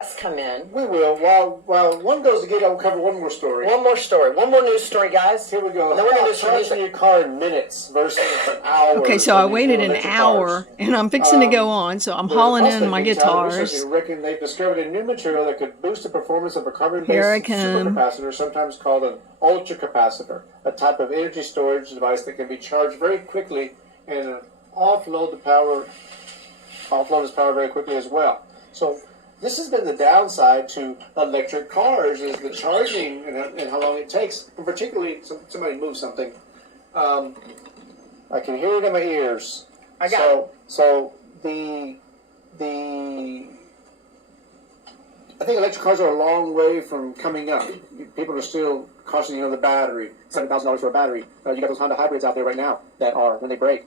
come in. We will. While one goes to get, I'll cover one more story. One more story. One more news story, guys. Here we go. And then we're going to do some charging music. your car in minutes versus hours. Okay, so I waited an hour, and I'm fixing to go on, so I'm hauling in my guitars. They've discovered a new material that could boost the performance of a carbon-based Hurricane. supercapacitor, sometimes called an ultracapacitor, a type of energy storage device that can be charged very quickly and offload its power very quickly as well. So this has been the downside to electric cars, is the charging and how long it takes. And particularly, somebody moves something. I can hear it in my ears. I got it. So I think electric cars are a long way from coming up. People are still cautioning, the battery, $7,000 for a battery. You got those Honda hybrids out there right now that are, when they break,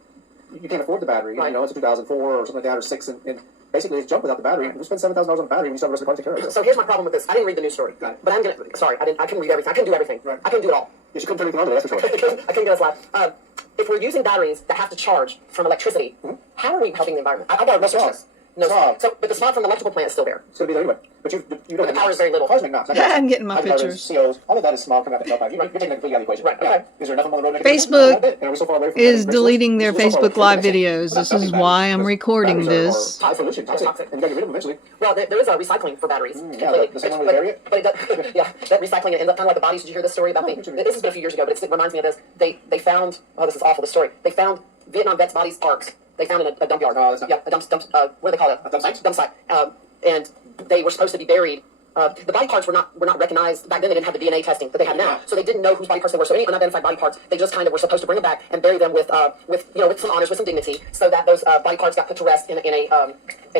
you can't afford the battery. Right. It's a 2004 or something like that, or 6, and basically it's jump without the battery. You spend $7,000 on the battery, and you still have the rest of the car to take care of it. So here's my problem with this. I didn't read the news story, but I'm gonna. Sorry, I couldn't read everything. I couldn't do everything. Right. I couldn't do it all. Yes, you couldn't turn anything on today, that's for sure. I couldn't get us live. If we're using batteries that have to charge from electricity, how are we helping the environment? I got no stress. No. So, but the smog from the electrical plant is still there. It's going to be there anyway. But you don't The power is very little. Cars make knocks. I'm getting my pictures. COs, all of that is smog coming out the tailpipe. You're taking that completely out of the equation. Right, okay. Is there enough on the road? Facebook Are we so far away from is the deleting their we're so far away Facebook from Live the videos. This is why I'm recording this. High pollution, toxic. And you got to get rid of them eventually. Well, there is a recycling for batteries. Yeah, the same one with area? But it does, yeah, that recycling ends up kind of like the bodies. Did you hear this story about this has been a few years ago, but it reminds me of this. They found, this is awful, the story. They found Vietnam vets' bodies, arcs. They found in a dump yard. No, that's not. Yeah, a dump, what do they call it? A dump site? Dump site. And they were supposed to be buried. The body parts were not recognized. Back then they didn't have the DNA testing that they have now. So they didn't know whose body parts they were. So any unidentified body parts, they just kind of were supposed to bring them back and bury them with some honors, with some dignity, so that those body parts got put to rest in a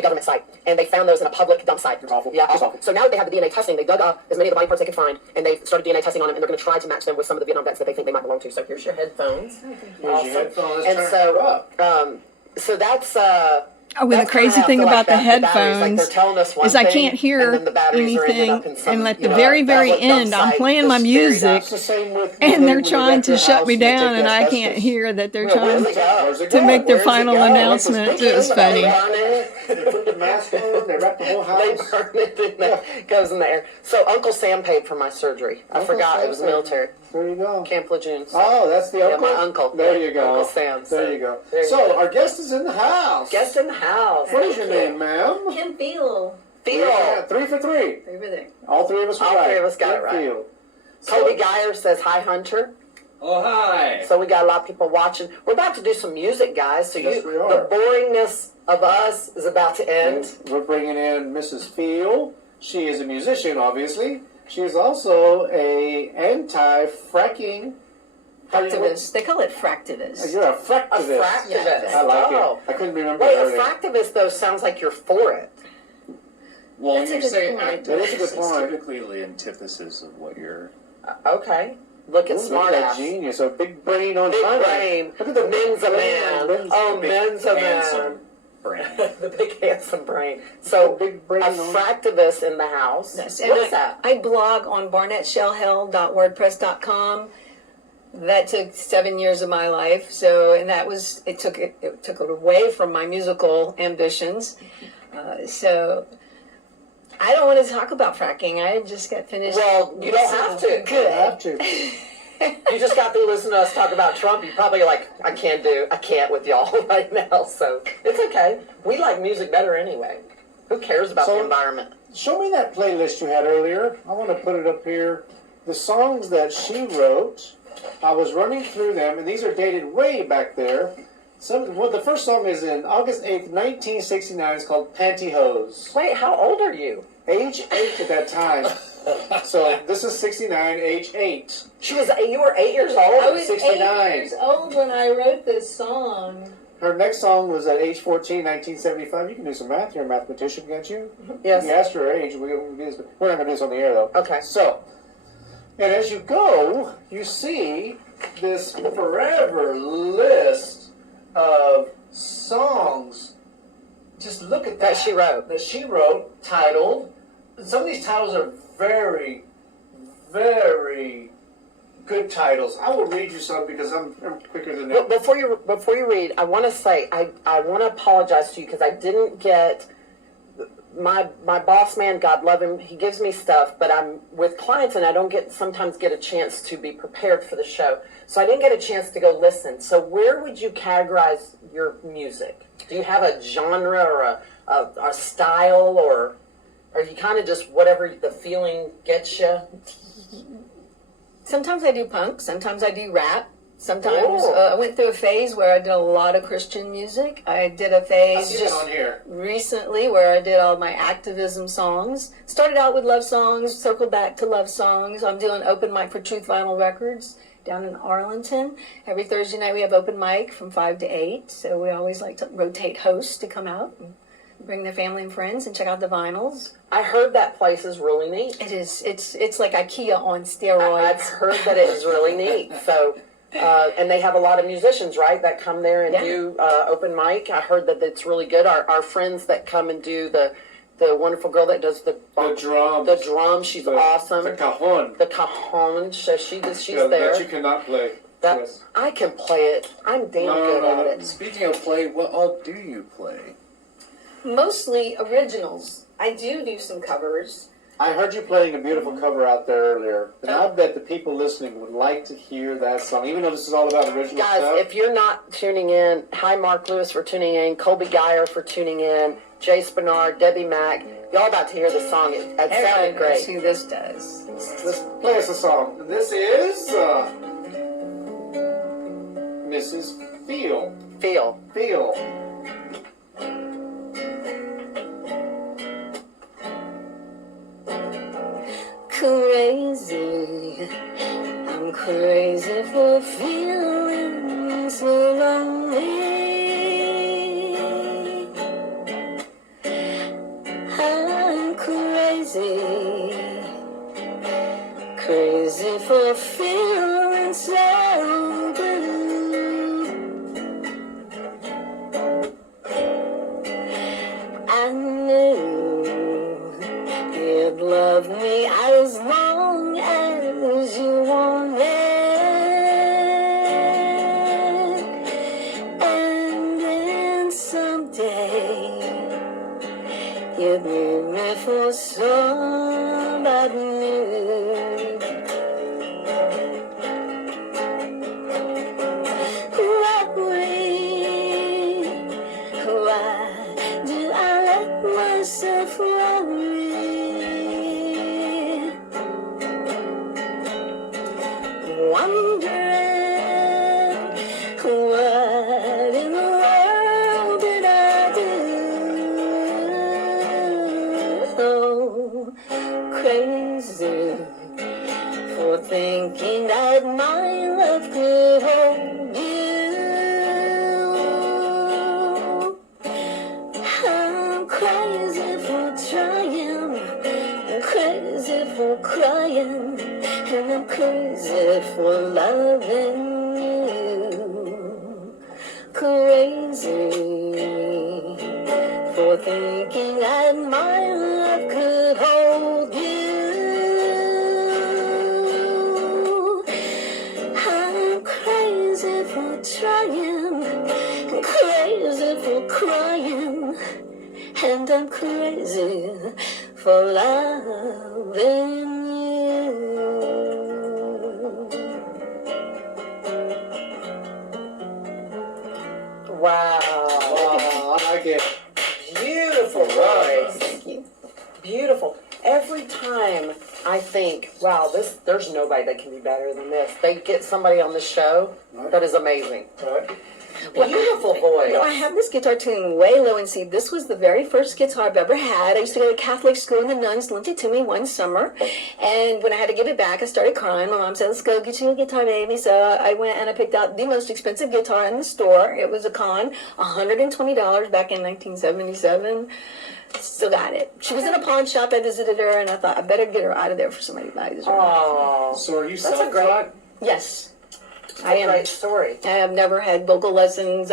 government site. And they found those in a public dump site. It's awful. Yeah, It's awful. So now that they have the DNA testing, they dug up as many of the body parts they could find, and they started DNA testing on them, and they're going to try to match them with some of the Vietnam vets that they think they might belong to. So here's your headphones. Here's your headphones. And so, so that's Oh, and the crazy thing about the headphones is I can't hear anything, and at the very, very end, I'm playing my music, and they're trying to shut me down, and I can't hear that they're trying to make their final announcement. It was funny. They put the mask on, they wrap the whole house. They burn it, and it goes in the air. So Uncle Sam paid for my surgery. I forgot, it was military. There you go. Camp Lejeune. Oh, that's the uncle? Yeah, my uncle. There you go. Uncle Sam. There you go. So, our guest is in the house. Guest in the house. What is your name, ma'am? Kim Field. Theo. 3 for 3. Over there. All three of us were right. All three of us got it right. Field. Toby Geyer says, hi, Hunter. Oh, hi. So we got a lot of people watching. We're about to do some music, guys. So Yes, we are. the boringness of us is about to end. We're bringing in Mrs. Field. She is a musician, obviously. She is also a anti-fracking Fractivist. They call it fractivist. You're a fractivist. A fractivist. I like Oh. it. I couldn't remember Wait, that a fractivist, though, sounds like you're for it. Well, That's when a you good say point. That is a good activist, it's point. typically the antithesis of what you're... Okay. Look at Ooh, smart look at ass. that genius. A big brain on Big China. brain. Look at the Men's a man. Oh, big, men's a man. handsome brain. The big handsome brain. So, The big brain a on- fractivist in the house. Yes, What and is that? I blog on barnettshellhell.wordpress.com. That took 7 years of my life. So, and that was, it took it away from my musical ambitions. So, I don't want to talk about fracking. I just got finished. Well, you don't have to. You Good. have to. You just got through listening to us talk about Trump. You probably are like, I can't with y'all right now. So it's okay. We like music better anyway. Who cares about the environment? Show me that playlist you had earlier. I want to put it up here. The songs that she wrote, I was running through them, and these are dated way back there. The first song is in August 8th, 1969. It's called Pantyhose. Wait, how old are you? Age 8 at that time. So this is 69, age 8. You were 8 years old? I was 69. 8 years old when I wrote this song. Her next song was at age 14, 1975. You can do some math. You're a mathematician, can't you? Yes. You asked her age. We're not going to do this on the air, though. Okay. So, and as you go, you see this forever list of songs. Just look at that. That she wrote. Titled. Some of these titles are very, very good titles. I will read you some because I'm quicker than But that. before you read, I want to say I want to apologize to you because I didn't get my boss man, God love him, he gives me stuff, but I'm with clients and I don't sometimes get a chance to be prepared for the show. So I didn't get a chance to go listen. So where would you categorize your music? Do you have a genre or a style, or are you kind of just whatever the feeling gets you? Sometimes I do punk, sometimes I do rap. Sometimes I went through a phase where I did a lot of Christian music. I did a phase just recently where I did all my activism songs. Started out with love songs, circled back to love songs. I'm doing open mic for Truth Vinyl Records down in Arlington. Every Thursday night we have open mic from 5 to 8. So we always like to rotate hosts to come out and bring their family and friends and check out the vinyls. I heard that place is really neat. It is. It's like IKEA on steroids. I've heard that it is really neat. So. And they have a lot of musicians, right, that come there and do open mic. I heard that it's really good. Our friends that come and do the wonderful girl that does the drum, she's awesome. The cajon. The cajon, so she's there. That you cannot play. Yes. I can play it. I'm damn good at it. Speaking of play, what all do you play? Mostly originals. I do some covers. I heard you playing a beautiful cover out there earlier, and I bet the people listening would like to hear that song, even though this is all about original Guys, stuff. if you're not tuning in, hi Mark Lewis for tuning in, Colby Geyer for tuning in, Jay Spinard, Debbie Mack, y'all about to hear the song. It sounded great. Let's see who this does. Let's play us a song. This is Mrs. Feel. Crazy, I'm crazy for feeling so lonely. I'm crazy for feeling so blue. I knew you'd love me as long as you wanted, and then someday you'd leave me for somebody new. Why do I let myself worry? Wondering what in the world did I do? Oh, crazy for thinking that my love could hold you. I'm crazy for trying, I'm crazy for crying, and I'm crazy for loving you. Crazy for thinking that my love could hold you. I'm crazy for trying, I'm crazy for crying, and I'm crazy for loving you. Wow. I like it. Beautiful voice. Thank you. Beautiful. Every time I think, wow, there's nobody that can be better than this. They get somebody on the show that is amazing. Right. Beautiful voice. I have this guitar tuning way low and see. This was the very first guitar I've ever had. I used to go to Catholic school and the nuns lent it to me one summer. And when I had to give it back, I started crying. My mom said, let's go get you a guitar, baby. So I went and I picked out the most expensive guitar in the store. It was a Con, $120 back in 1977. Still got it. She was in a pawn shop. I visited her and I thought, I better get her out of there for somebody to buy this. Oh, So are you that's a great, self-taught? Yes. I am. Great story. I have never had vocal lessons.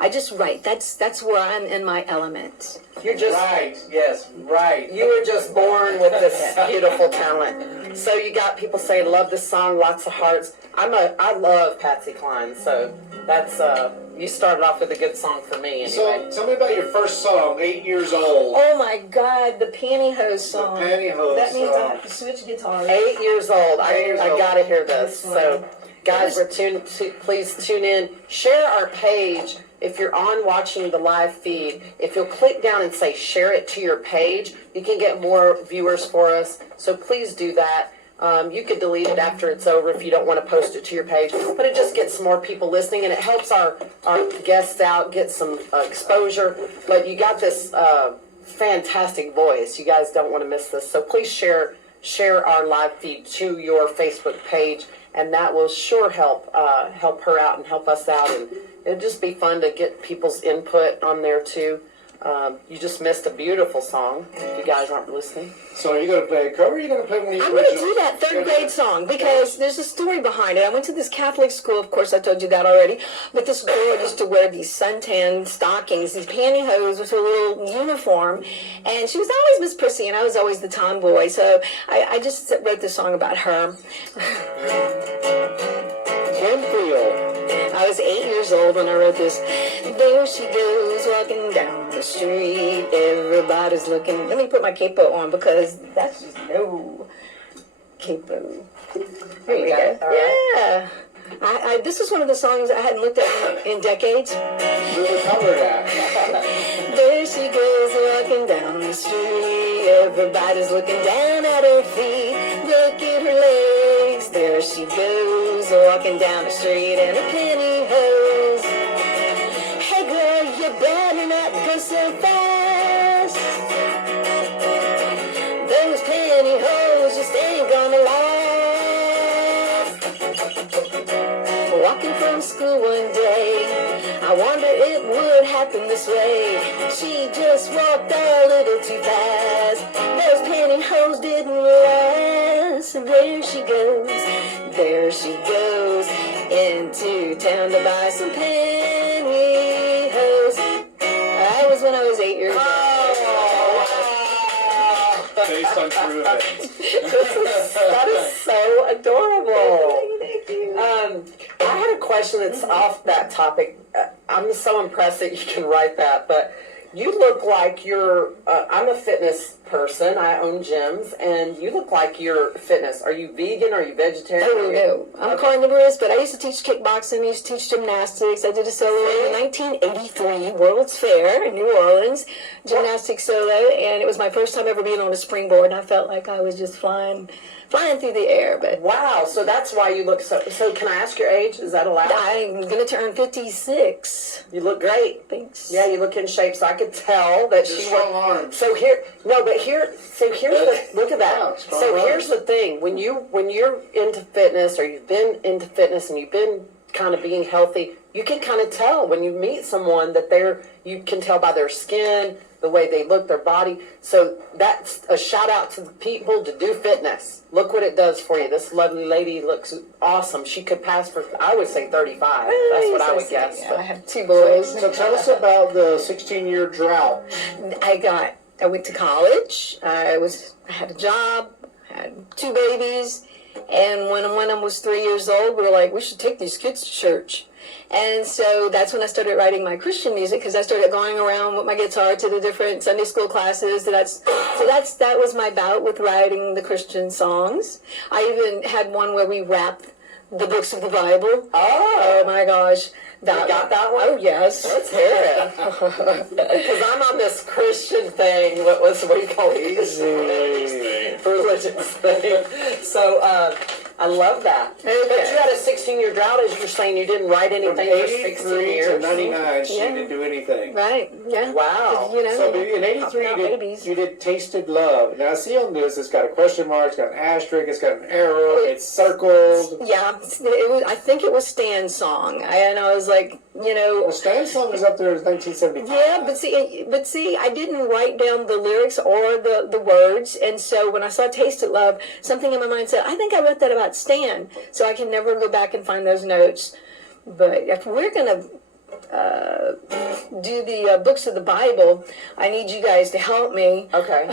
I just write. That's where I'm in my element. You're just Right, yes, right. You were just born with this beautiful talent. So you got people saying, love this song, lots of hearts. I love Patsy Cline, so that's You started off with a good song for me, anyway. So, tell me about your first song, 8 years old. Oh my God, the pantyhose song. The pantyhose That means I song. have to switch guitars. 8 years old. I 8 years old. gotta hear this. So, guys, please tune in. Share our page. If you're on watching the live feed, if you'll click down and say share it to your page, you can get more viewers for us. So please do that. You could delete it after it's over if you don't want to post it to your page, but it just gets more people listening, and it helps our guests out, get some exposure. But you got this fantastic voice. You guys don't want to miss this. So please share our live feed to your Facebook page, and that will sure help her out and help us out, and it'll just be fun to get people's input on there too. You just missed a beautiful song if you guys aren't listening. So are you going to play a cover or are you going to play one of your I'm going to original? do that third grade song because there's a story behind it. I went to this Catholic school, of course I told you that already, but this girl used to wear these suntan stockings, these pantyhose with her little uniform, and she was always Miss Prissy and I was always the tomboy, so I just wrote this song about her. I was 8 years old when I wrote this. There she goes walking down the street. Everybody's looking. Let me put my capo on because that's just no capo. Here you go. Right. Yeah. This is one of the songs I hadn't looked at in decades. We will cover that. There she goes walking down the street. Everybody's looking down at her feet. Look at her legs. There she goes walking down the street in her pantyhose. Hey girl, you better not go so fast. Those pantyhose just ain't gonna last. Walking from school one day, I wonder it would happen this way. She just walked a little too fast. Those pantyhose didn't last. And there she goes into town to buy some pantyhose. That was when I was 8 years old. Based on true events. That is so adorable. Thank you. I had a question that's off that topic. I'm so impressed that you can write that, but you look like you're, I'm a fitness person, I own gyms, and you look like you're fitness. Are you vegan? Are you vegetarian? Oh, no. I'm carnivorous, but I used to teach kickboxing, I used to teach gymnastics. I did a solo in the 1983 World's Fair in New Orleans, gymnastics solo, and it was my first time ever being on a springboard, and I felt like I was just flying through the air. But Wow, so that's why you look so can I ask your age? Is that allowed? I'm going to turn 56. You look great. Thanks. Yeah, you look in shape, so I could tell that Just she strong arms. So here's the look at Yeah, that. strong So arms. here's the thing: when you're into fitness, or you've been into fitness, and you've been kind of being healthy, you can kind of tell when you meet someone that you can tell by their skin, the way they look, their body. So that's a shout out to the people to do fitness. Look what it does for you. This lovely lady looks awesome. She could pass for, I would say 35. That's what I would guess. Yeah, but- I have 2 boys. So tell us about the 16-year drought. I went to college. I had a job, had 2 babies, and when I was 3 years old, we were like, we should take these kids to church. And so that's when I started writing my Christian music, because I started going around with my guitar to the different Sunday school classes. That was my bout with writing the Christian songs. I even had one where we rapped the books of the Bible. Oh my gosh. You got that one? Oh, yes. Let's hear it. Because I'm on this Christian thing. What do you call it? Religious thing. So, I love that. Okay. But you had a 16-year drought, as you're saying. You didn't write From anything for 16 83 years. to 99, she Yeah. didn't do anything. Right, yeah. Wow. You know, So in 83, not babies. you did Tasted Love. Now, I see on this, it's got a question mark, it's got an asterisk, it's got an arrow, it's circled. Yeah, I think it was Stan's song. And I was like, you know, Well, Stan's song is up there as 1975. yeah, but see, I didn't write down the lyrics or the words, and so when I saw "Tasted Love," something in my mind said, I think I wrote that about Stan, so I can never go back and find those notes. But if we're gonna do the books of the Bible, I need you guys to help me. Okay.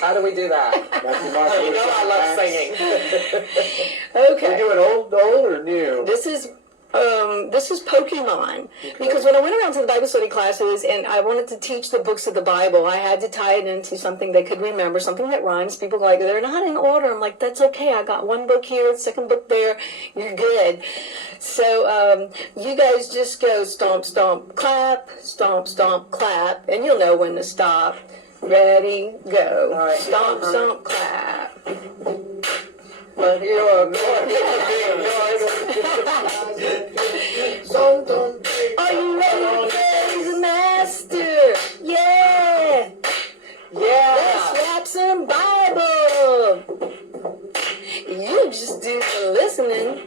How do we do that? Matthew, Mark, You know I love Acts. singing. We're Okay, doing old or new? this is this is Pokemon. Because when I went around to the Bible study classes and I wanted to teach the books of the Bible, I had to tie it into something they could remember, something that rhymes. People go like, they're not in order. I'm like, that's okay. I got one book here, second book there. You're good. So you guys just go stomp, stomp, clap, and you'll know when to stop. Ready, go. All right. Stomp, stomp, clap. But you are Are you ready to praise the master? Yeah! Let's rap some Bible! You just do the listening,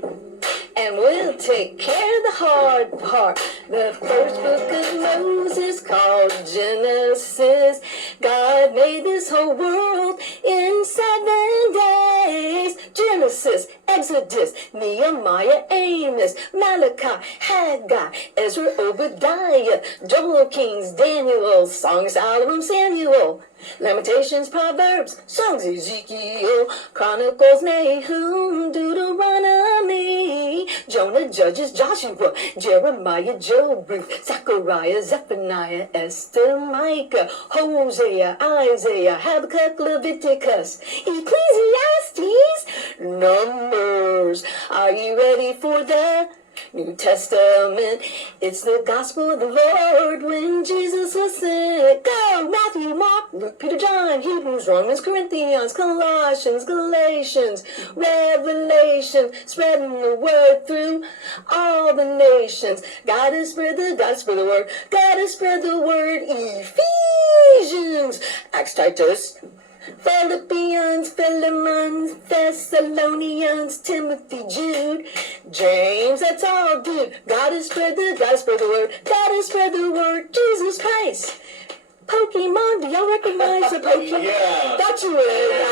and we'll take care of the hard part. The first book of Moses called Genesis. God made this whole world in 7 days. Genesis, Exodus, Nehemiah, Amos, Malachi, Haggai, Ezra, Obadiah, Joel, Kings, Daniel, Song of Solomon, Samuel, Lamentations, Proverbs, Songs, Ezekiel, Chronicles, Nahum, Deuteronomy, Jonah, Judges, Joshua, Jeremiah, Job, Ruth, Zechariah, Zephaniah, Esther, Micah, Hosea, Isaiah, Habakkuk, Leviticus, Ecclesiastes, Numbers. Are you ready for the New Testament? It's the gospel of the Lord when Jesus was sent. Go! Matthew, Mark, Luke, Peter, John, Hebrews, Romans, Corinthians, Colossians, Galatians, Revelation, spreading the word through all the nations. Gotta spread the word. Gotta spread the word. Ephesians, Acts, Titus, Philippians, Philemon, Thessalonians, Timothy, Jude, James, that's all good. Gotta spread the word. Gotta spread the word. Jesus Christ. Pokemon, do y'all recognize the Pokemon? Yeah. Thought you would.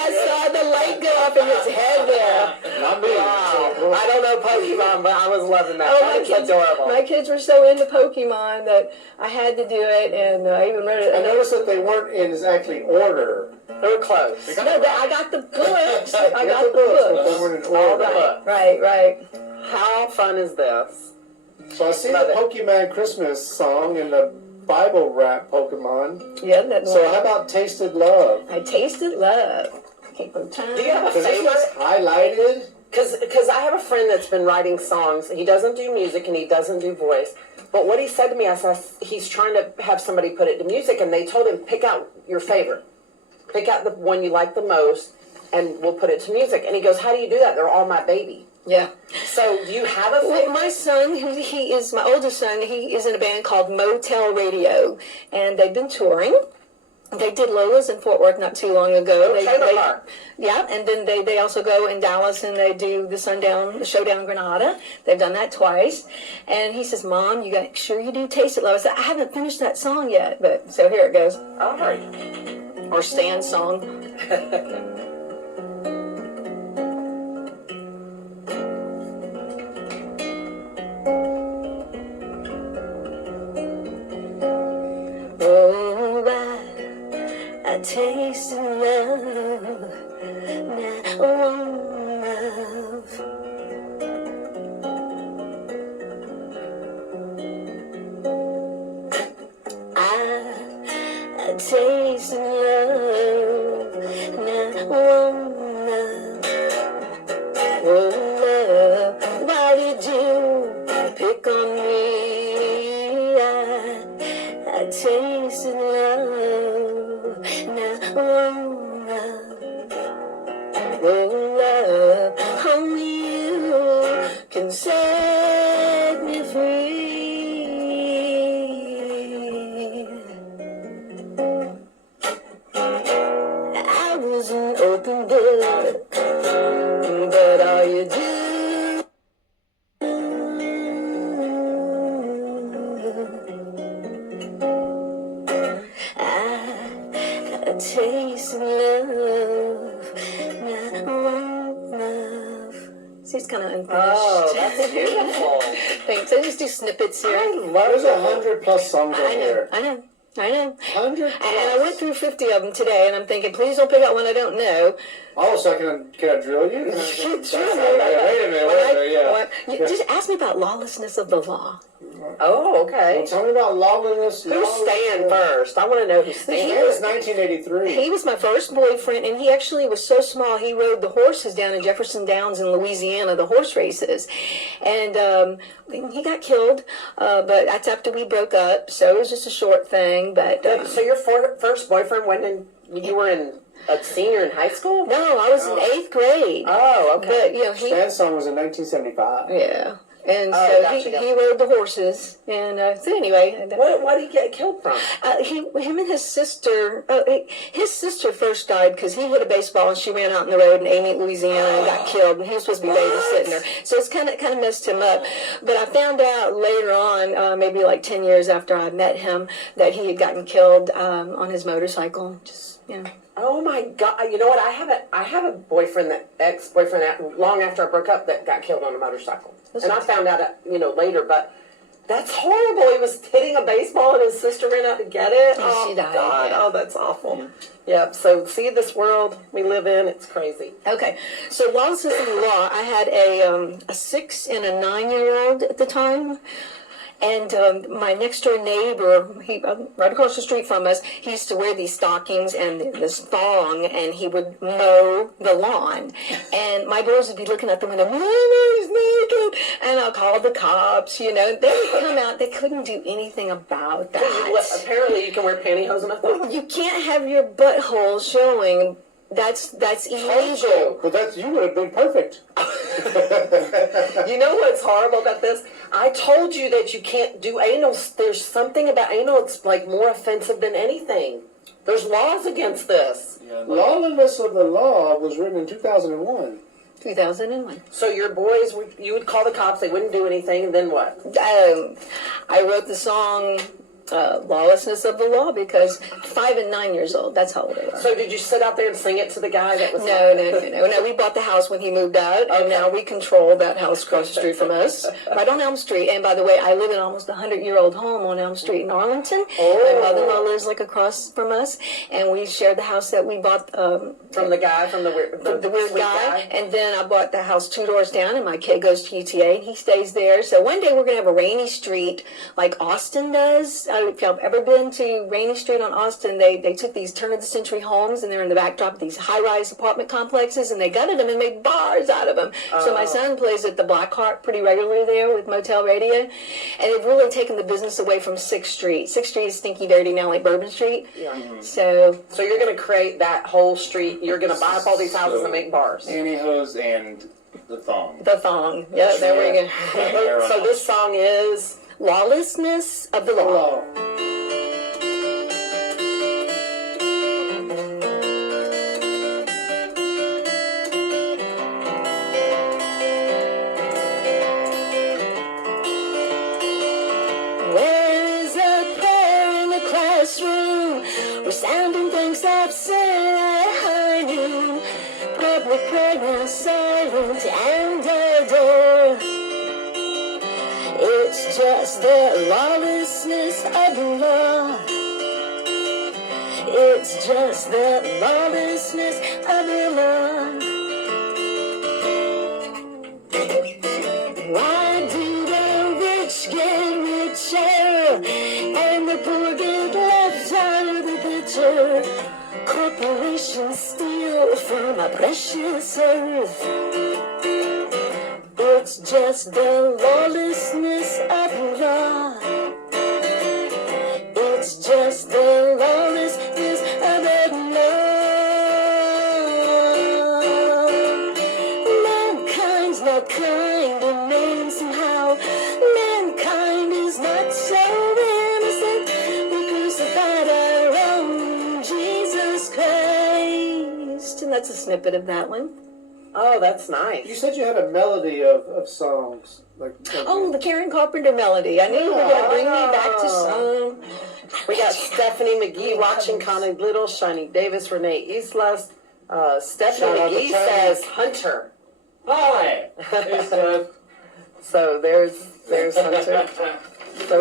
I saw the light go up in his head there. Not me. Wow. I don't know Pokemon, but I was loving that. Oh, That is adorable. My kids were so into Pokemon that I had to do it, and I even wrote it. I noticed that they weren't in exactly order. They were close. No, I got the books. I You got got the but books. they weren't in All order. the books. Right. How fun is this? So I see Love the it. Pokemon Christmas song and the Bible rap Pokemon. Yeah, that So one. how about Tasted Love? I tasted love. Can't put time. Do you have a Because this was favorite? highlighted. Because I have a friend that's been writing songs. He doesn't do music and he doesn't do voice. But what he said to me, I said, he's trying to have somebody put it to music, and they told him, pick out your favorite. Pick out the one you like the most, and we'll put it to music. And he goes, how do you do that? They're all my baby. Yeah. So do you have a Well, favorite? my son, he is my oldest son. He is in a band called Motel Radio, and they've been touring. They did Lola's in Fort Worth not too long ago. Trailer Park. Yeah, and then they also go in Dallas and they do the Showdown Granada. They've done that twice. And he says, Mom, you got sure you do Taste It Love? I said, I haven't finished that song yet, but so here it goes. All right. Or Stan's song. Oh, I tasted love, now love. I tasted love, now love. Oh, love, why did you pick on me? I tasted love, now love. Oh, love, only you can set me free. I was an open book, but all you do I taste love, now love. See, it's kind of unfinished. Oh, that's beautiful. Thanks. I just do snippets here. There's 100+ songs on here. I know. 100+. And I went through 50 of them today, and I'm thinking, please don't pick out one I don't know. Oh, so can I drill you? It's true. Wait a minute, yeah. Just ask me about lawlessness of the law. Oh, okay. Well, tell me about Lawlessness. Who's Stan first? I want to know who's Stan Stan. was 1983. He was my first boyfriend, and he actually was so small, he rode the horses down in Jefferson Downs in Louisiana, the horse races. And he got killed, but that's after we broke up, so it was just a short thing. But So your first boyfriend you were in a senior in high school? no, I was in 8th grade. Oh, okay. But, Stan's song was in 1975. yeah. And Oh, so gotcha, gotcha. he rode the horses. And so anyway. What did he get killed from? Him and his sister, his sister first died because he hit a baseball and she ran out in the road in Amy, Louisiana, and got killed. And he was supposed to be babysitting her, so it's kind of messed him up. But I found out later on, maybe like 10 years after I met him, that he had gotten killed on his motorcycle. Just Oh my God! You know what? I have a boyfriend, ex-boyfriend, long after I broke up, that got killed on a motorcycle. And I found out, later. But that's horrible. He was hitting a baseball, and his sister ran out to get it. Oh she died, God! yeah. Oh, that's awful. Yeah. So see, this world we live in, it's crazy. Okay, so lawlessness of the law. I had a 6 and a 9-year-old at the time. And my next door neighbor, he right across the street from us, he used to wear these stockings and this thong, and he would mow the lawn. And my boys would be looking at the window, Mama, he's naked. And I'll call the cops, They would come out. They couldn't do anything about that. Apparently, you can wear pantyhose and a thong. You can't have your butthole showing. That's illegal. But you would have been perfect. You know what's horrible about this? I told you that you can't do anal. There's something about anal. It's like more offensive than anything. There's laws against this. Lawlessness of the Law was written in 2001. 2001. So your boys, you would call the cops. They wouldn't do anything. And then what? I wrote the song Lawlessness of the Law because 5 and 9 years old, that's how old I was. So did you sit out there and sing it to the guy that was? No, we bought the house when he moved out, and now we control that house across the street from us, right on Elm Street. And by the way, I live in almost 100-year-old home on Elm Street in Arlington. My mother-in-law lives like across from us, and we shared the house that we bought from the guy, from the weird guy. And then I bought the house 2 doors down, and my kid goes to UTA, and he stays there. So one day we're going to have a rainy street like Austin does. If y'all have ever been to Rainy Street on Austin, they took these turn-of-the-century homes, and they're in the backdrop of these high-rise apartment complexes, and they gutted them and made bars out of them. So my son plays at the Black Heart pretty regularly there with Motel Radio, and they've really taken the business away from 6th Street. 6th Street is stinky dirty now, like Bourbon Street. Yeah. So you're going to create that whole street. You're going to buy up all these houses and make bars. Pantyhose and the thong. The thong. Yeah, there we go. So this song is Lawlessness of the Law. Where's a prayer in the classroom? Resounding thanks upside high noon. Public prayer silent and adore. It's just the lawlessness of the law. It's just the lawlessness of the law. Why do the rich get richer and the poor get left out of the picture? Corporations steal from our precious earth. It's just the lawlessness of the law. It's just the lawlessness of the law. Mankind's not kind and mean somehow. Mankind is not so innocent. We crucified our own Jesus Christ. And that's a snippet of that one. Oh, that's nice. You said you had a melody of songs. Oh, the Karen Carpenter melody. I knew you were going to bring me back to some. We got Stephanie McGee watching, Connie Little, Shiny Davis, Renee Islas. Stephanie McGee says Hunter. Hi. So there's Hunter. So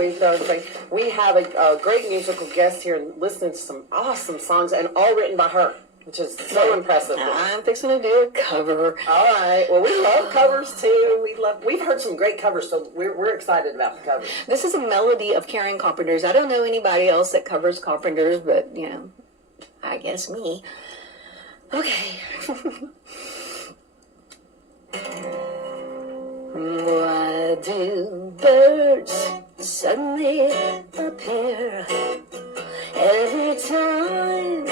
we have a great musical guest here listening to some awesome songs, and all written by her. which is so impressive. I'm fixing to do a cover. All right. Well, we love covers too. We've heard some great covers, so we're excited about the covers. This is a melody of Karen Carpenters. I don't know anybody else that covers Carpenters, but I guess me. Okay. Why do birds suddenly appear every time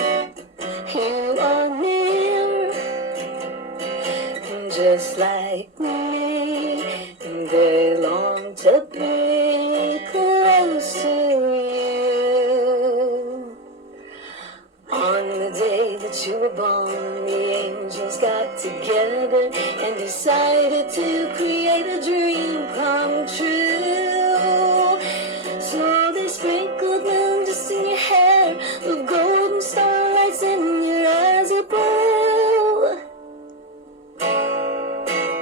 you are near? Just like me, they long to be close to you. On the day that you were born, the angels got together and decided to create a dream come true. So they sprinkled moon dust in your hair, with golden starlights in your eyes are blue.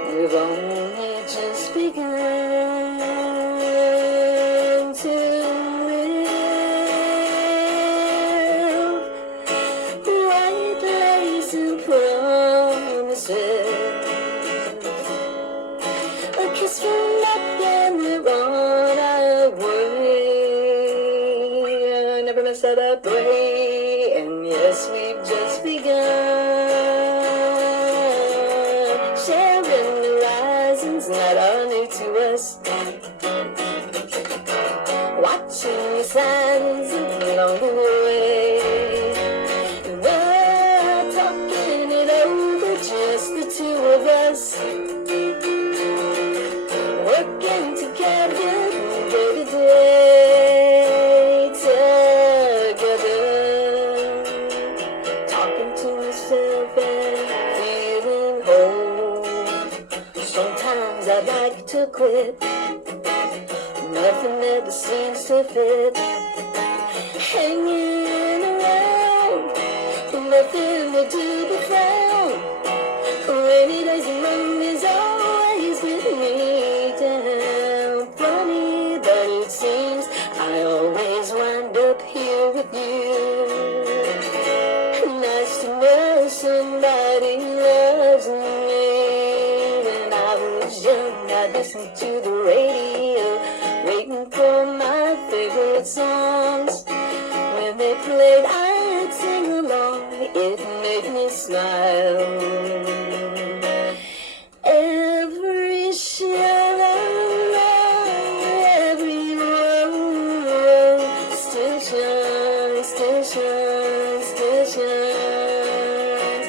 We've only just begun to live. White lace and promises, a kiss from love and we're on our way. Never miss that way, and yes, we've just begun. Sharing horizons that are new to us, watching the signs along the way. We're talking it over, just the two of us, working together day to day, together, talking to myself and feeling whole. Sometimes I'd like to quit, nothing ever seems to fit, hanging around, nothing to do but frown. Rainy days and rain is always with me down. Funny, but it seems I always wind up here with you. Nice to know somebody loves me. When I was young, I listened to the radio, waiting for my favorite songs. When they played, I'd sing along. It made me smile. Every shadow, every road still shines, still shines, still shines.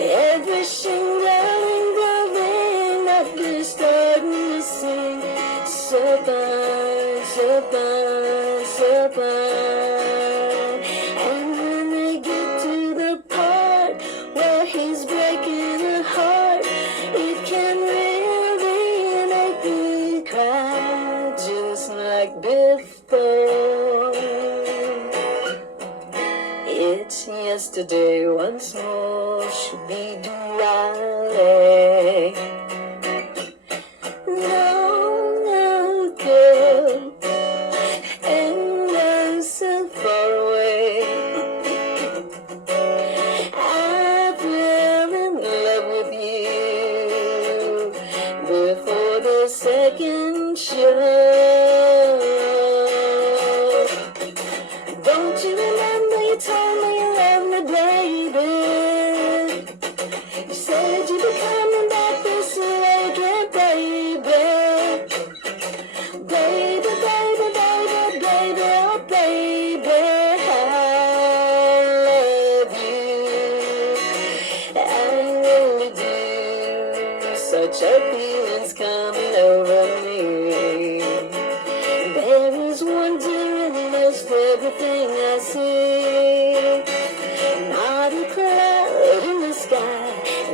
Every shingling glowing up is starting to sing. So fine, so fine, so fine. And when they get to the part where he's breaking her heart, it can really make me cry, just like before. It's yesterday once more, should be Diwali. Long ago, and I'm so far away. I fell in love with you before the second show. Don't you remember you told me you loved me, baby? You said you'd be coming back this way again, baby. Baby, baby, baby, baby, oh baby, I love you. I really do. Such a feeling's coming over me. There is wonder in most everything I see. Not a cloud in the sky,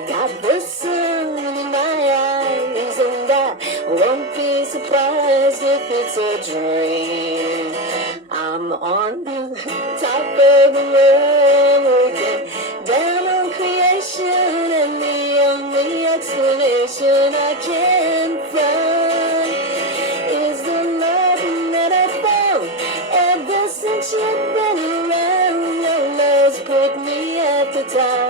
got the sun in my eyes, and I won't be surprised if it's a dream. I'm on the top of the world, looking down on creation, and the only explanation I can find is the love that I found ever since you've been around. Your love's put me at the top.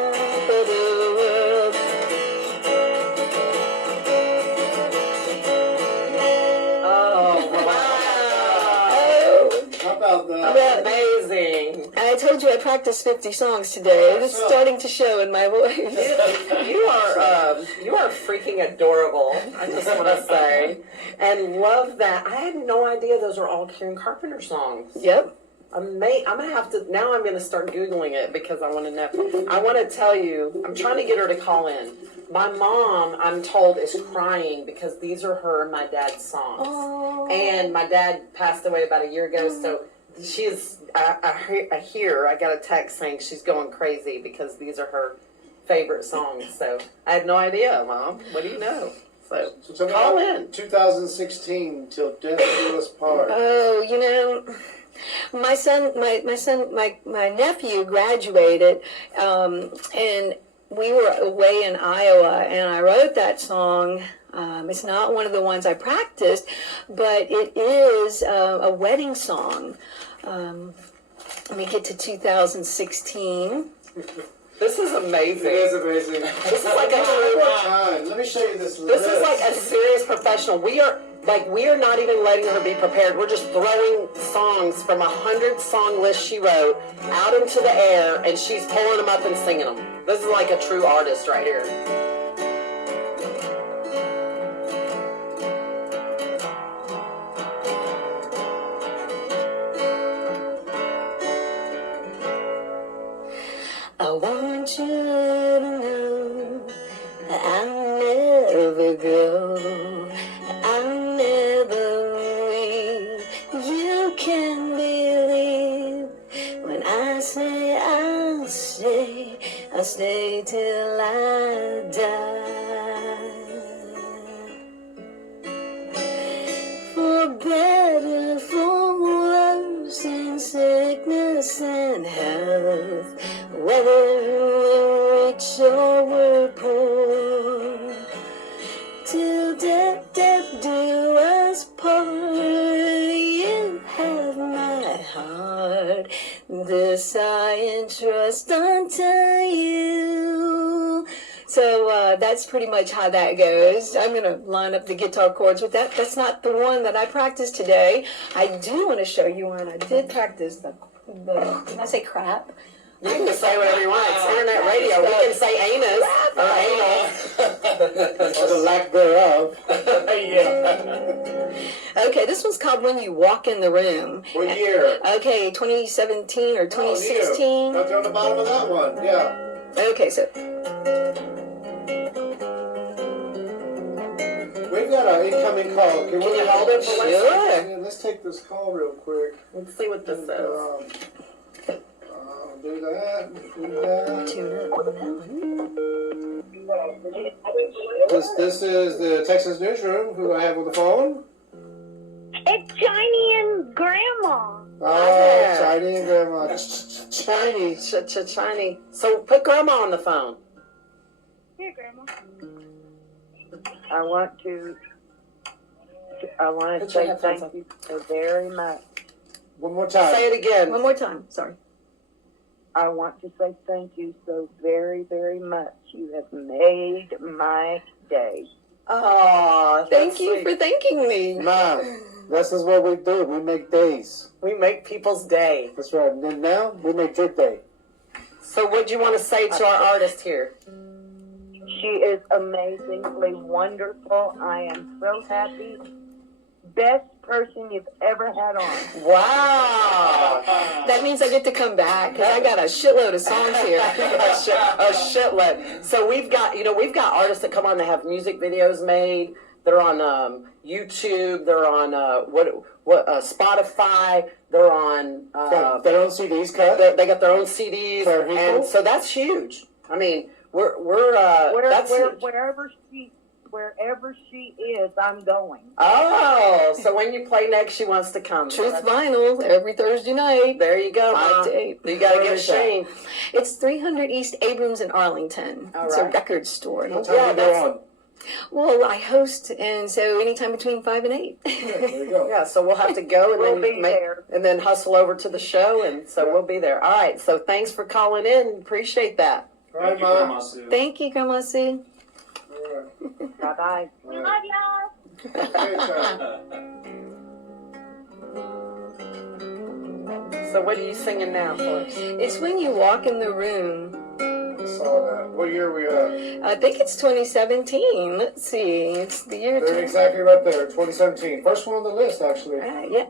Amazing. And I told you I practiced 50 songs today. It's starting to show in my voice. You are freaking adorable. I just want to say, and love that. I had no idea those were all Karen Carpenter songs. Yep. I'm gonna have to now. I'm gonna start googling it because I want to know. I want to tell you. I'm trying to get her to call in. My mom, I'm told, is crying because these are her and my dad's songs. Oh. And my dad passed away about a year ago, so she is. I got a text saying she's going crazy because these are her favorite songs. So I had no idea, Mom. What do you know? So call in. 2016 till death do us part. Oh, you know, my nephew graduated, and we were away in Iowa, and I wrote that song. It's not one of the ones I practiced, but it is a wedding song. Let me get to 2016. This is amazing. It is amazing. This is like a Let me show you this. This is like a serious professional. We are not even letting her be prepared. We're just throwing songs from 100-song list she wrote out into the air, and she's pulling them up and singing them. This is like a true artist right here. I want you to know I'll never go. I'll never leave. You can believe when I say I'll stay. I'll stay till I die. For better, for worse, in sickness and health. Whether we're rich or we're poor, till death do us part. You have my heart, this I entrust unto you. So that's pretty much how that goes. I'm going to line up the guitar chords with that. That's not the one that I practiced today. I do want to show you one. I did practice the can I say crap? You can say whatever you want. It's internet radio. We can say anus or anal. Or the lack thereof. Yeah. Okay, this one's called When You Walk in the Room. What year? Okay, 2017 or 2016. Nothing on the bottom of that one. Yeah. Okay, so We've got an incoming call. Can you hold it for 1 second? Yeah, let's take this call real quick. Let's see what this says. Do that. Do that. tune up on that one. This is the Texas Newsroom. Who I have on the phone? It's Shiny and Grandma. Oh, Shiny and Grandma. Shiny. Shiny. So put Grandma on the phone. Here, Grandma. I want to Put your say headphones thank you so very much. One more time. Say it again. One more time, sorry. I want to say thank you so very, very much. You have made my day. Oh, Thank you for thanking me. Mom, this is what we do. We make days. We make people's day. That's right. And then now we make your day. So what do you want to say to our artist here? She is amazingly wonderful. I am so happy. Best person you've ever had on. Wow. That means I get to come back because I got a shitload of songs here. A shitload. So we've got artists that come on that have music videos made. They're on YouTube. They're on Spotify. They're on their own CDs cut. They got their own CDs, and so that's huge. I mean, Wherever she is, I'm going. Oh, so when you play next, she wants to come. Truth Vinyl every Thursday night. There you go. 5 to 8. You got to get Shane. It's 300 East Abrams in Arlington. All It's a right. record store. What time do you go on? Well, I host, and so anytime between 5 and 8. There you go. Yeah, so we'll have to go and We'll be there. and then hustle over to the show, and so we'll be there. All right. So thanks for calling in. Appreciate that. All right, Mom. Thank you, Grandma Sue. All right. Bye-bye. All Love right. y'all. Okay, child. So what are you singing now for us? It's When You Walk in the Room. I saw that. What year are we at? I think it's 2017. Let's see. It's the year. They're exactly right there, 2017. First one on the list, actually. Yeah.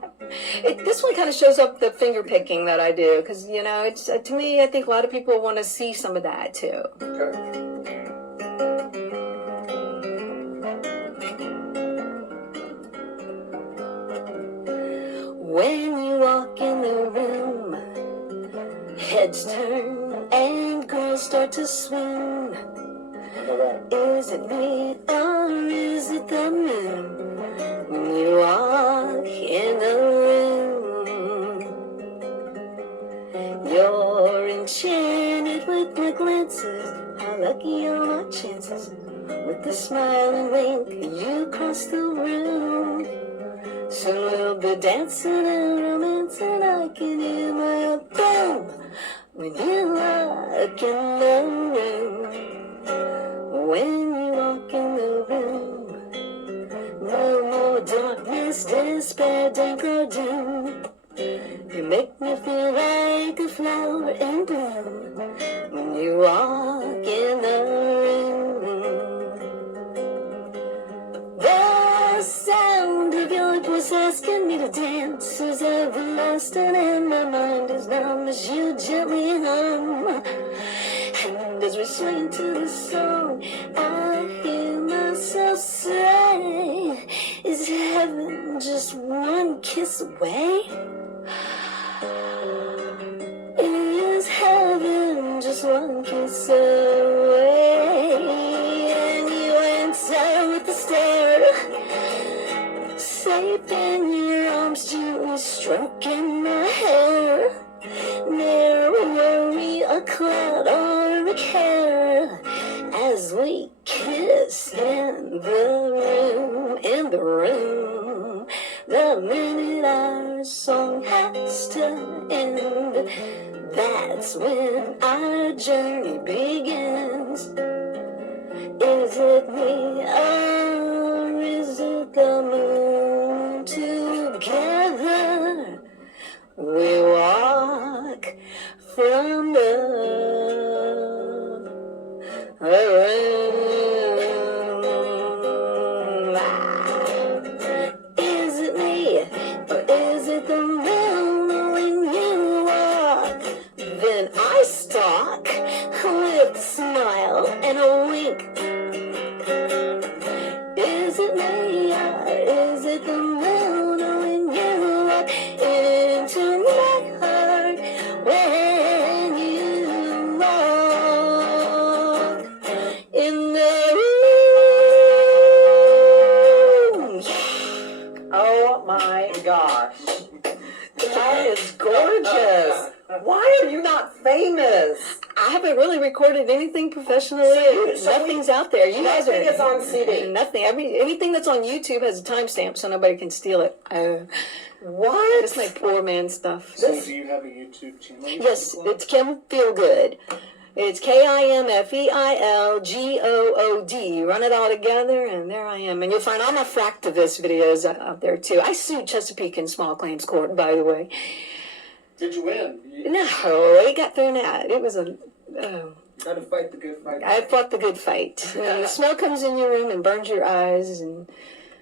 This one kind of shows up the finger picking that I do because, you know, it's to me, I think a lot of people want to see some of that too. Okay. When you walk in the room, heads turn and girls start to swoon. I know that. Is it me or is it the moon? When you walk in the room, you're enchanted with my glances. How lucky are my chances? With a smile and wink, you cross the room. Soon we'll be dancing and romancing. I can hear my boom when you walk in the room. When you walk in the room, no more darkness, despair, dank or doom. You make me feel like a flower in bloom when you walk in the room. The sound of your voice asking me to dance is everlasting, and my mind is numb as you gently hum. And as we swing to the song, I hear myself say, is heaven just one kiss away? Is heaven just one kiss away? And you answer with a stare, safe in your arms, gently stroking my hair. Ne'er a worry, a cloud, or a care, as we kiss in the room, in the room. The minute our song has to end, that's when our journey begins. Is it me or is it the moon? Together we walk from the room. Is it me or is it the moon? When you walk, then I stalk with a smile and a wink. Is it me or is it the moon? When you walk into my heart, when you walk in the room. Oh my gosh. That is gorgeous. Why are you not famous? I haven't really recorded anything professionally. Nothing's out there. You guys are. Nothing is on CD. Nothing. Anything that's on YouTube has a timestamp, so nobody can steal it. What? It's my poor man stuff. So do you have a YouTube channel? Yes, it's Kim Feelgood. It's KIMFEILGOOD. You run it all together, and there I am. And you'll find all my Fractivist videos out there, too. I sued Chesapeake in small claims court, by the way. Did you win? No, it got thrown out. It was a... Got to fight the good fight. I fought the good fight. You know, the smoke comes in your room and burns your eyes, and...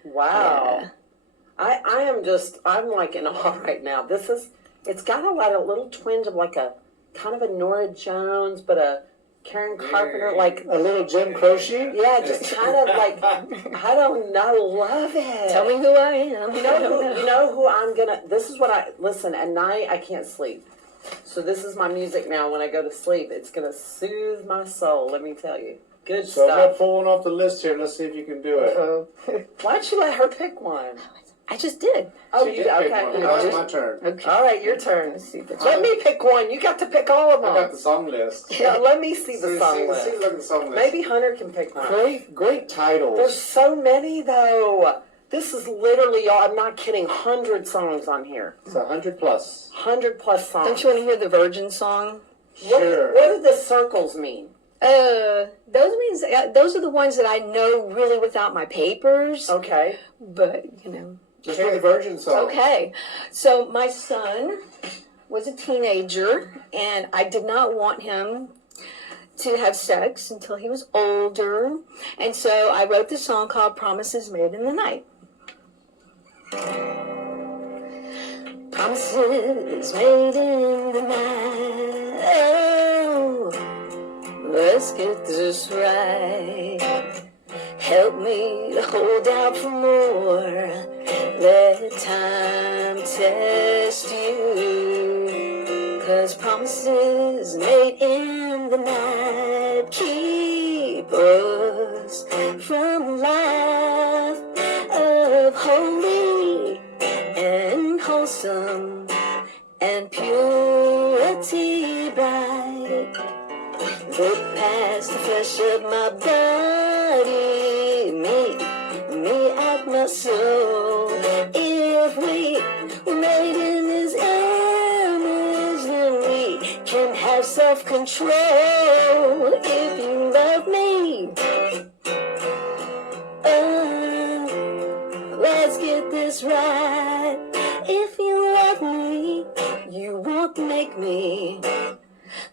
Wow. Yeah. I'm like in awe right now. It's got a little twinge of like a, kind of a Nora Jones, but a Karen Carpenter, like A little Jim Croce? yeah, just kind of like, I don't know, love it. Tell me who I am. You know who I'm gonna, listen, at night I can't sleep. So this is my music now when I go to sleep. It's gonna soothe my soul, let me tell you. Good So I'm stuff. not pulling off the list here. Let's see if you can do it. Why don't you let her pick one? I just did. Oh, She you did pick okay. one. Now it's my turn. Okay. All right, your turn. Let's see. Let me pick one. You got to pick all of I them. got the song list. Yeah, let me see the song See, list. look at the song list. Maybe Hunter can pick one. Great titles. There's so many though. This is literally, I'm not kidding, 100 songs on here. It's 100 plus. 100 plus songs. Don't you want to hear the Virgin song? Sure. What do the circles mean? Those are the ones that I know really without my papers. Okay. But, you know. Just do the Virgin song. Okay. So my son was a teenager, and I did not want him to have sex until he was older. And so I wrote this song called Promises Made in the Night. Promises made in the night. Oh, let's get this right. Help me to hold out for more. Let time test you. 'Cause promises made in the night keep us from life of holy and wholesome and purity bright. Look past the flesh of my body, me at my soul. If we were made in His image, then we can have self-control. If you love me, let's get this right. If you love me, you won't make me.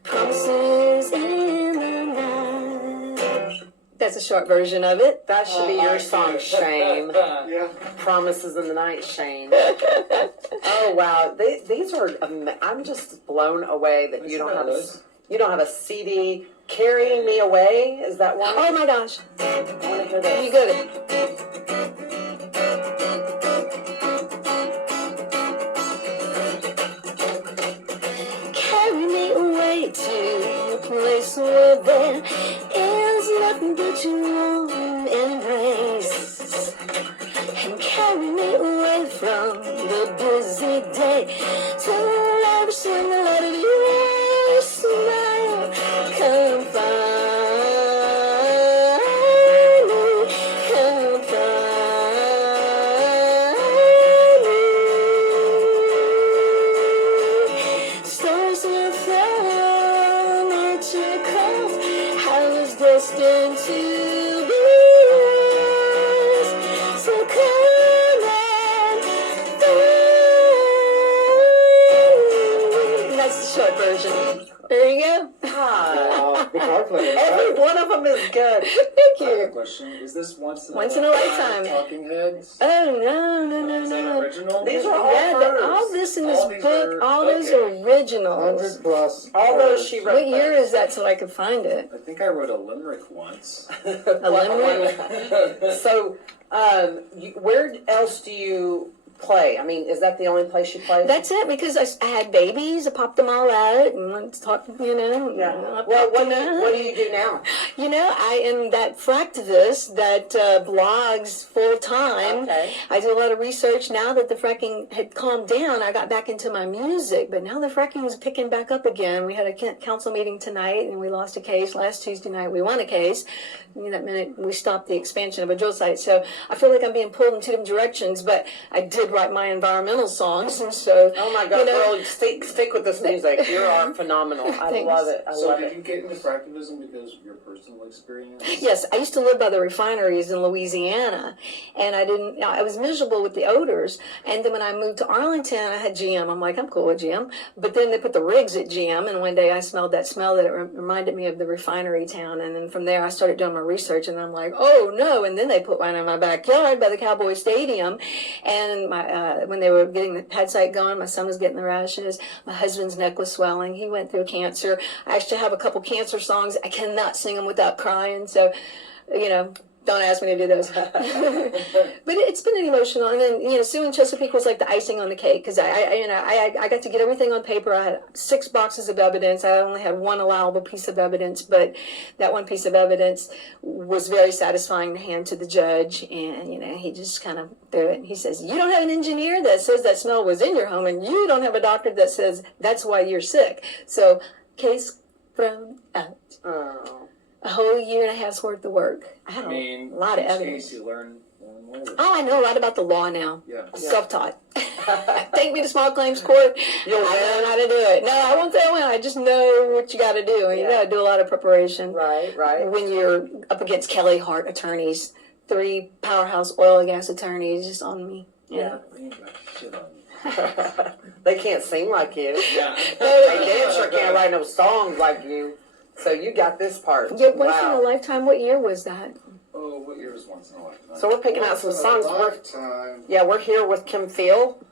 Promises in the night. That's a short version of it. That should be your song, Shame. Yeah. Promises in the Night, Shame. Oh wow, these are. I'm just blown away that you don't have a CD. Carrying Me Away, is that one? Oh my gosh. I want to hear that. You got it. Carry me away to a place where there is nothing but your warm embrace. And carry me away from the busy day to lavish in the light of your smile. Come find me, come find me. Stars will fall, nature calls. I was destined to be yours. So come and find me. That's the short version. There you go. God. Good card playing. Every one of them is good. Thank I have a you. question. Is this once in Once in a lifetime. Talking Heads? Oh, Is that no. original? These are all Yeah, hers. all this in this All these book, are- all those okay. are originals. 100 plus. All those she wrote. What year is that so I could find it? I think I wrote a limerick once. A limerick? So, where else do you play? I mean, is that the only place you play? That's it, because I had babies, I popped them all out, and went to talk, Yeah. I Well, popped them out. what do you do now? You know, I am that fractivist that blogs full time. Okay. I do a lot of research. Now that the fracking had calmed down, I got back into my music, but now the fracking is picking back up again. We had a council meeting tonight, and we lost a case. Last Tuesday night, we won a case. That minute we stopped the expansion of a drill site. So I feel like I'm being pulled in two different directions, but I did write my environmental songs, and so. Oh my God, girl, stick with this music. You are phenomenal. I Thanks. love it. I So love did it. you get into fractivism because of your personal experience? Yes, I used to live by the refineries in Louisiana, and I was miserable with the odors. And then when I moved to Arlington, I had GM. I'm like, I'm cool with GM. But then they put the rigs at GM, and one day I smelled that smell that it reminded me of the refinery town. And then from there, I started doing my research, and I'm like, oh no. And then they put one in my backyard by the Cowboy Stadium. And when they were getting the pad site going, my son was getting the rashes. My husband's neck was swelling. He went through cancer. I actually have a couple cancer songs. I cannot sing them without crying. So, don't ask me to do those. But it's been an emotional. And then, suing Chesapeake was like the icing on the cake, because I got to get everything on paper. I had 6 boxes of evidence. I only had one allowable piece of evidence, but that one piece of evidence was very satisfying to hand to the judge. And, he just kind of threw it. He says, you don't have an engineer that says that smell was in your home, and you don't have a doctor that says that's why you're sick. So, case thrown out. Oh. A whole year and a half's worth of work. I had a lot of each evidence. case you learn more and more. Oh, I know a lot about the law now. Yeah. Self-taught. Take me to small claims court. You'll I win. know how to do it. No, I won't say I win. I just know what you got to do. And you got to do a lot of preparation. Right. When you're up against Kelly Hart attorneys, 3 powerhouse oil and gas attorneys just on me. Yeah. You ain't got shit on you. They can't sing like you. Yeah. They damn sure can't write no songs like you. So you got this part. Yeah, Once in a Wow. Lifetime. What year was that? Oh, what year is Once in a Lifetime? So we're picking out some songs. We're here with Kim Field,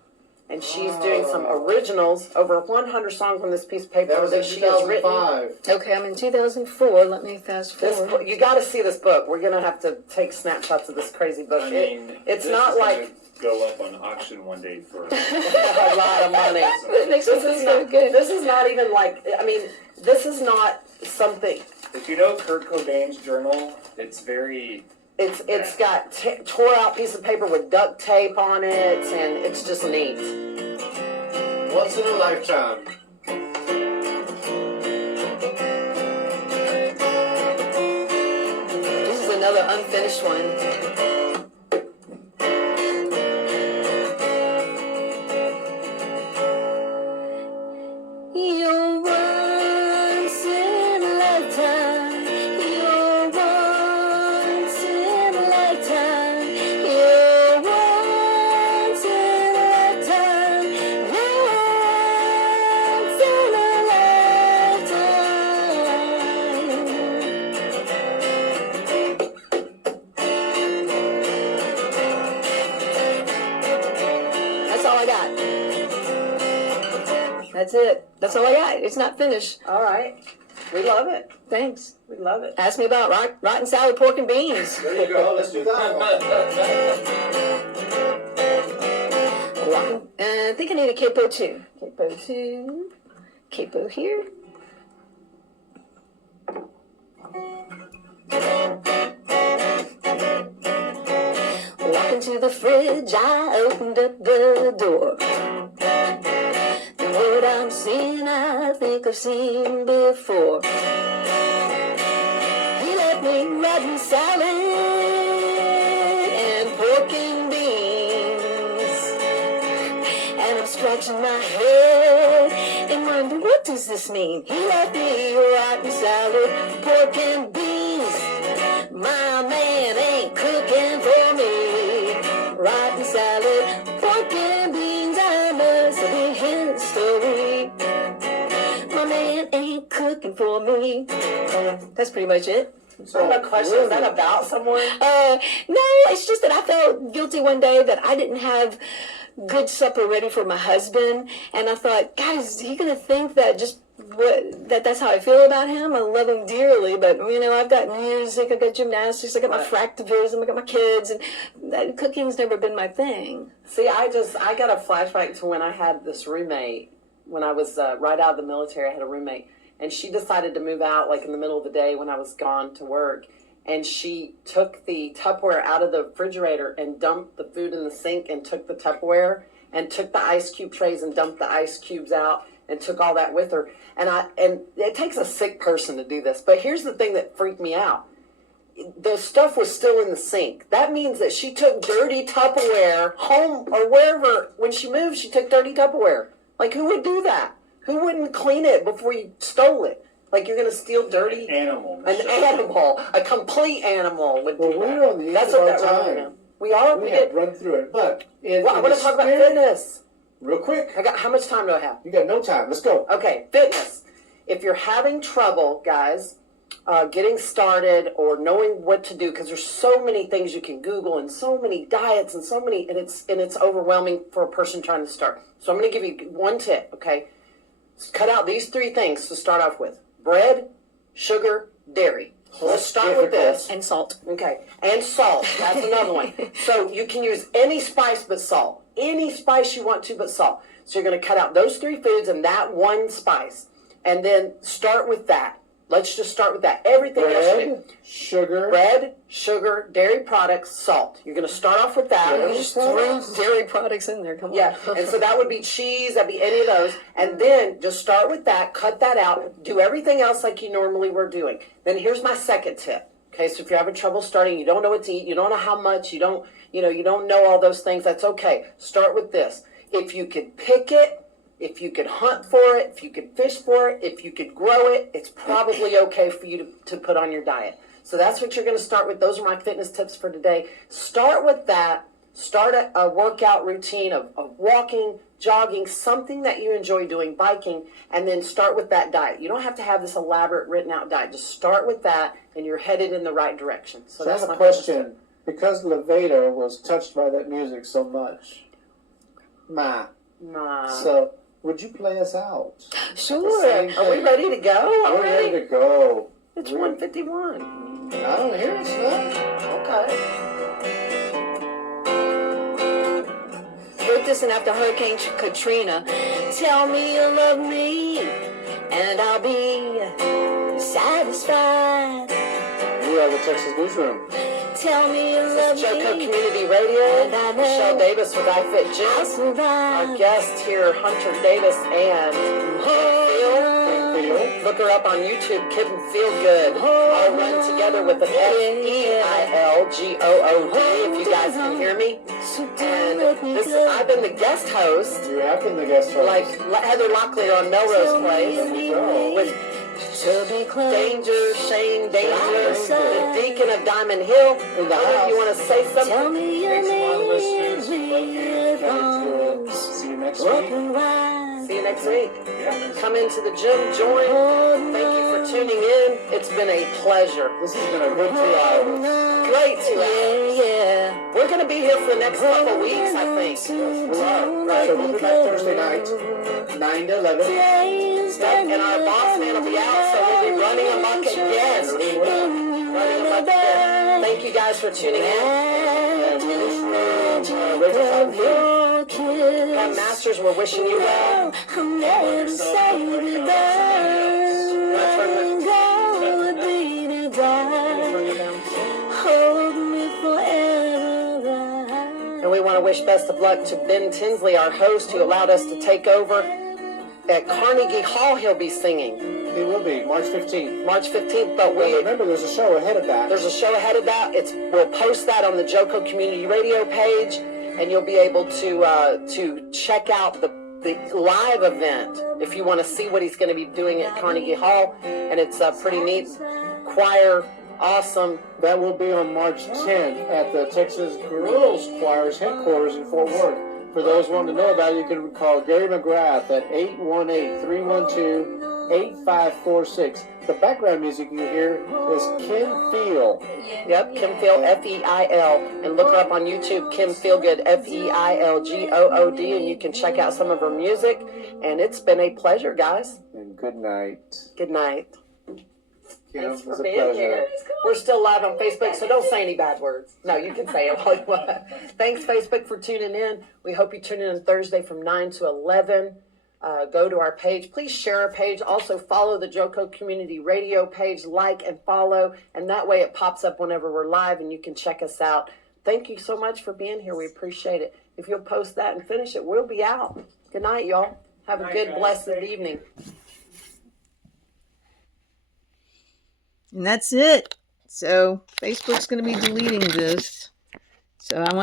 and she's doing some originals, over 100 songs on this piece of paper That was in she has written. 2005. Okay, I'm in 2004. Let me fast This forward. book, you got to see this book. We're gonna have to take snapshots of this crazy book. I mean, it's this not is like gonna go up on auction one day for. a lot of money. That makes me This feel is so not. good. This is not even like. I mean, this is not something. If you know Kurt Cobain's journal, it's very. It's got tore out piece of paper with duct tape on it, and it's just neat. Once in a Lifetime. This is another unfinished one. You're once in a lifetime. You're once in a lifetime. You're once in a lifetime. Once in a lifetime. That's all I got. That's it. That's all I got. It's not finished. All right, we love it. Thanks. We love it. Ask me about rotten salad, pork, and beans. There you go. Let's do that one. Walking. I think I need a capo too. Capo two. Capo here. Walking to the fridge, I opened up the door. And what I'm seeing, I think I've seen before. He left me rotten salad and pork and beans. And I'm scratching my head and wonder, what does this mean? He left me rotten salad, pork and beans. My man ain't cooking for me. Rotten salad, pork and beans, I must be his story. My man ain't cooking for me. That's pretty much it. So, I have a question. Is that about someone? No, it's just that I felt guilty one day that I didn't have good supper ready for my husband, and I thought, guys, is he gonna think that that's how I feel about him? I love him dearly, but I've got music, I've got gymnastics, I got my fractivism, I got my kids, and cooking's never been my thing. See, I got a flashback to when I had this roommate. When I was right out of the military, I had a roommate, and she decided to move out like in the middle of the day when I was gone to work. And she took the Tupperware out of the refrigerator and dumped the food in the sink and took the Tupperware and took the ice cube trays and dumped the ice cubes out and took all that with her. And it takes a sick person to do this. But here's the thing that freaked me out. The stuff was still in the sink. That means that she took dirty Tupperware home or wherever. When she moved, she took dirty Tupperware. Like, who would do that? Who wouldn't clean it before you stole it? Like, you're going to steal dirty... Animal. An animal. A complete animal would do Well, we're that. on the edge That's of what our that time. now. We are? We We have did. run through it, but Well, I want to talk about fitness. real quick. How much time do I have? You got no time. Let's go. Okay, fitness. If you're having trouble, guys, getting started or knowing what to do, because there's so many things you can Google and so many diets and so many, and it's overwhelming for a person trying to start. So I'm going to give you one tip, okay? Cut out these three things to start off with: bread, sugar, dairy. So let's start with this. And salt. Okay, and salt. That's another one. So you can use any spice but salt. Any spice you want to but salt. So you're going to cut out those three foods and that one spice. And then start with that. Let's just start with that. Everything else you do. Bread, sugar, Dairy products, salt. You're going to start off with that. Dairy You just products. throw Dairy products in there, come on. yeah, and so that would be cheese, that'd be any of those. And then just start with that, cut that out, do everything else like you normally were doing. Then here's my second tip. Okay, so if you're having trouble starting, you don't know what to eat, you don't know how much, you don't know all those things, that's okay. Start with this. If you could pick it, if you could hunt for it, if you could fish for it, if you could grow it, it's probably okay for you to put on your diet. So that's what you're going to start with. Those are my fitness tips for today. Start with that. Start a workout routine of walking, jogging, something that you enjoy doing, biking, and then start with that diet. You don't have to have this elaborate written out diet. Just start with that, and you're headed in the right direction. So I that's have a my question. Because Levada was touched by that music so much, so would you play us out? Sure. Are we ready to go? We're ready to go. It's 1:51. I don't hear it, son. Okay. Wrote this in after Hurricane Katrina. Tell me you love me, and I'll be satisfied. We are the Texas Newsroom. Tell me you love This is Joco me. Community Radio. And I know Michelle Davis with I Fit I'll Gym. Our survive. guest here, Hunter Davis and Phil. Look her up on YouTube, Kid and Feel Good. All run together with an FEILGOOD, if you guys can hear me. And I've been the guest host, You have been the guest host. like Heather Locklear on Melrose Place, with To be close. Danger, Shane Danger, the Deacon of Diamond Hill. In the Heather, house. you want to say Tell something? me you Thanks a lot, listeners. need Love you. me. See you next week. Open wide. See you next week. Yeah. Come into the gym, join. Thank you for tuning in. It's been a pleasure. This has been a good 2 hours. Great 2 hours. Yeah. We're going to be here for the next couple weeks, I think. We are. Right, so we'll be back Thursday night, 9 to 11. And our boss man will be out, so we'll be running amok again. Running amok again. Thank you guys for tuning in. And we wish you Rachel Fountain here. Pat Masters, we're wishing you well. I'm ready to say Hold me forever. And we want to wish best of luck to Ben Tinsley, our host, who allowed us to take over at Carnegie Hall. He'll be singing He will be March 15th. March 15th, but Well, remember, there's a show ahead of that. there's a show ahead of that. We'll post that on the Joco Community Radio page, and you'll be able to check out the live event if you want to see what he's going to be doing at Carnegie Hall. And it's pretty neat. Choir, awesome. That will be on March 10th at the Texas Girls Choir's headquarters in Fort Worth. For those wanting to know about it, you can call Gary McGrath at 818-312-8546. The background music you hear is Kim Feel. Yep, Kim Phil, F-E-I-L. And look her up on YouTube, Kim Feelgood, F-E-I-L-G-O-O-D. And you can check out some of her music. And it's been a pleasure, guys. And good night. Good night. Kim, Thanks it for was a being pleasure. here. We're still live on Facebook, so don't say any bad words. No, you can say it all you want. Thanks, Facebook, for tuning in. We hope you tune in on Thursday from 9 to 11. Go to our page. Please share our page. Also, follow the Joco Community Radio page. Like and follow. And that way it pops up whenever we're live, and you can check us out. Thank you so much for being here. We appreciate it. If you'll post that and finish it, we'll be out. Good night, y'all. Have a good, blessed evening. And that's it. So Facebook's going to be deleting this. So I want